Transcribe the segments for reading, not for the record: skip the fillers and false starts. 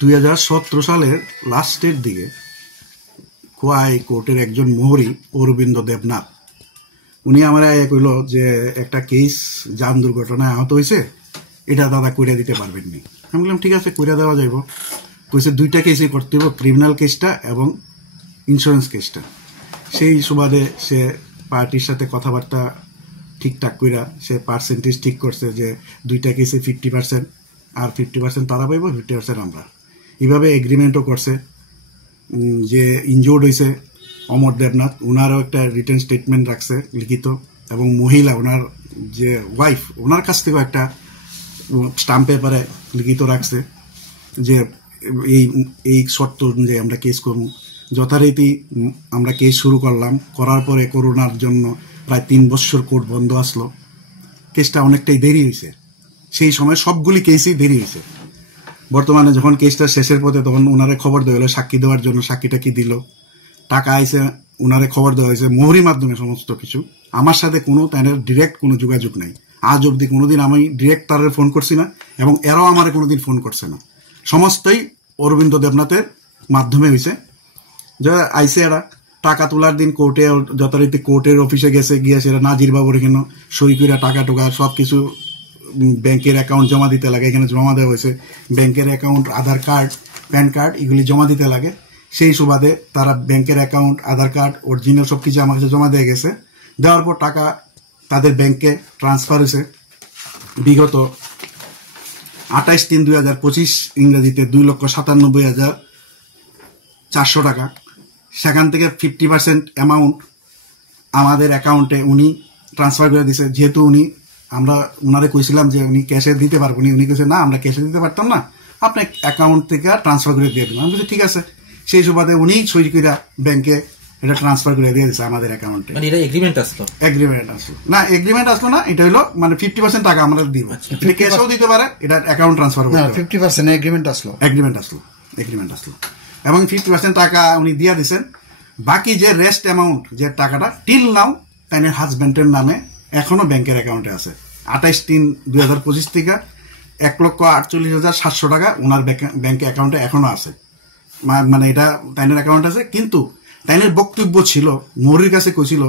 2017 সালের লাস্টের দিকে খোয়াই কোর্টের একজন মোহরি অরবিন্দ দেবনাথ উনি আমার কইল যে একটা কেস যান দুর্ঘটনায় আহত হয়েছে, এটা দাদা কইরা দিতে পারবেননি। আমি বললাম ঠিক আছে, কইরা দেওয়া যাইব। কইছে দুইটা কেসই করতে হবে, ক্রিমিনাল কেসটা এবং ইন্স্যুরেন্স কেসটা। সেই সুবাদে সে পার্টির সাথে কথাবার্তা ঠিকঠাক কইরা সে পার্সেন্টেজ ঠিক করছে যে দুইটা কেসে 50% আর 50% তারা পাইব, 50% আমরা। এইভাবে এগ্রিমেন্টও করছে। যে ইনজোর্ড হয়েছে অমর দেবনাথ, ওনারও একটা রিটার্ন স্টেটমেন্ট রাখছে লিখিত, এবং মহিলা ওনার যে ওয়াইফ ওনার কাছ থেকেও একটা স্টাম্প পেপারে লিখিত রাখছে যে এই শর্ত অনুযায়ী আমরা কেস করব। যথারীতি আমরা কেস শুরু করলাম, করার পরে করোনার জন্য প্রায় 3 বছর কোর্ট বন্ধ আসলো। কেসটা অনেকটাই দেরি হয়েছে, সেই সময় সবগুলি কেসই দেরি হয়েছে। বর্তমানে যখন কেসটা শেষের পথে তখন ওনারে খবর দেওয়া হলো সাক্ষী দেওয়ার জন্য, সাক্ষীটা কি দিল, টাকা আইসে, ওনারে খবর দেওয়া হয়েছে মোহরির মাধ্যমে সমস্ত কিছু। আমার সাথে কোনো তাদের ডিরেক্ট কোনো যোগাযোগ নাই আজ অবধি। কোনোদিন আমি ডিরেক্ট তাদের ফোন করছি না, এবং এরাও আমার কোনোদিন ফোন করছে না। সমস্তই অরবিন্দ দেবনাথের মাধ্যমে হয়েছে। যা আইসে এরা টাকা তোলার দিন কোর্টে যথারীতি কোর্টের অফিসে গেছে, গিয়ে সেটা নাজির বাবুর এখানে সই করে টাকা টোকা সব কিছু ব্যাংকের অ্যাকাউন্ট জমা দিতে লাগে। এখানে জমা দেওয়া হয়েছে ব্যাংকের অ্যাকাউন্ট, আধার কার্ড, প্যান কার্ড, এগুলি জমা দিতে লাগে। সেই সুবাদে তারা ব্যাংকের অ্যাকাউন্ট, আধার কার্ড, অরিজিনাল সব কিছু আমার কাছে জমা দিয়ে গেছে। দেওয়ার পর টাকা তাদের ব্যাংকে ট্রান্সফার হয়েছে বিগত 28/3/2025 ইংরেজিতে 2,97,400 টাকা। সেখান থেকে 50% অ্যামাউন্ট আমাদের অ্যাকাউন্টে উনি ট্রান্সফার করে দিয়েছে। যেহেতু আমরা ওনারে কইছিলাম যে উনি ক্যাশে দিতে পারবো, উনি কেছে না আমরা ক্যাশে দিতে পারতাম না, আপনি অ্যাকাউন্ট থেকে ট্রান্সফার করে দিয়ে দেবেন। আমি বলছি ঠিক আছে। সেই সুবাদে উনি সই করে ব্যাংকে এটা ট্রান্সফার করে দিয়ে দিয়েছে আমাদের অ্যাকাউন্টে। মানে এটা এগ্রিমেন্ট আসলো না, এগ্রিমেন্ট আসলো না, এটা হলো মানে 50% টাকা আমরা দিব। এটা ক্যাশেও দিতে পারে, এটা অ্যাকাউন্ট ট্রান্সফার করতে হবে। 50% এগ্রিমেন্ট আসলো এবং 50% টাকা উনি দিয়ে দিয়েছেন। বাকি যে রেস্ট অ্যামাউন্ট, যে টাকাটা টিল নাও তাই হাজব্যান্ডের নামে এখনো ব্যাংকের অ্যাকাউন্টে আছে। 28/3/2025 থেকে 1,48,700 টাকা ওনার ব্যাংক অ্যাকাউন্টে এখনো আছে। মানে এটা তাইনের অ্যাকাউন্ট আছে। কিন্তু তাইনের বক্তব্য ছিল, মোহরির কাছে কইছিল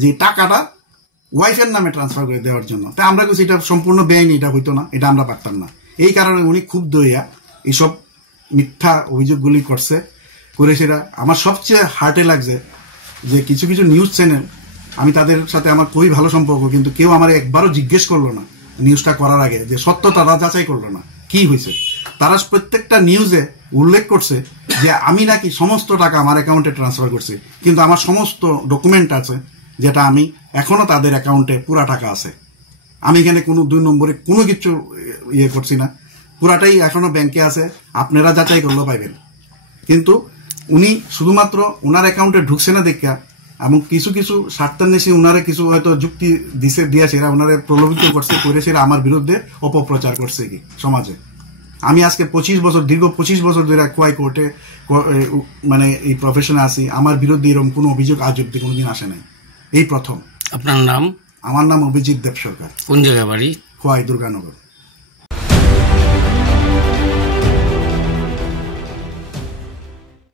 যে টাকাটা ওয়াইফের নামে ট্রান্সফার করে দেওয়ার জন্য। তাই আমরা কইছি এটা সম্পূর্ণ বেআইনি, এটা হইতো না, এটা আমরা পারতাম না। এই কারণে উনি ক্ষুব্ধ হইয়া এইসব মিথ্যা অভিযোগগুলি করছে। সেটা আমার সবচেয়ে হার্টে লাগছে যে কিছু কিছু নিউজ চ্যানেল, আমি তাদের সাথে আমার খুবই ভালো সম্পর্ক, কিন্তু কেউ আমার একবারও জিজ্ঞেস করলো না নিউজটা করার আগে যে সত্যতা যাচাই করলো না কি হয়েছে। তারা প্রত্যেকটা নিউজে উল্লেখ করছে যে আমি নাকি সমস্ত টাকা আমার অ্যাকাউন্টে ট্রান্সফার করছি, কিন্তু আমার সমস্ত ডকুমেন্ট আছে যেটা আমি এখনো তাদের অ্যাকাউন্টে পুরা টাকা আছে। আমি এখানে কোনো 2 নম্বরে কোনো কিছু করছি না, পুরাটাই এখনো ব্যাংকে আছে, আপনারা যাচাই করলেও পাইবেন। কিন্তু উনি শুধুমাত্র ওনার অ্যাকাউন্টে ঢুকছে না দেখা, এবং কিছু কিছু স্বার্থান্বেষী ওনারা কিছু হয়তো যুক্তি দিয়েছে, এরা ওনারা প্রলোভিত করছে, করে সেরা আমার বিরুদ্ধে অপপ্রচার করছে কি সমাজে। আমি আজকে দীর্ঘ 25 বছর ধরে খোয়াই কোর্টে মানে এই প্রফেশনে আছি, আমার বিরুদ্ধে এরকম কোনো অভিযোগ আজ অব্দি কোনোদিন আসে নাই, এই প্রথম। আপনার নাম? আমার নাম অভিজিৎ দেব সরকার। কোন জায়গা বাড়ি? খোয়াই দুর্গানগর।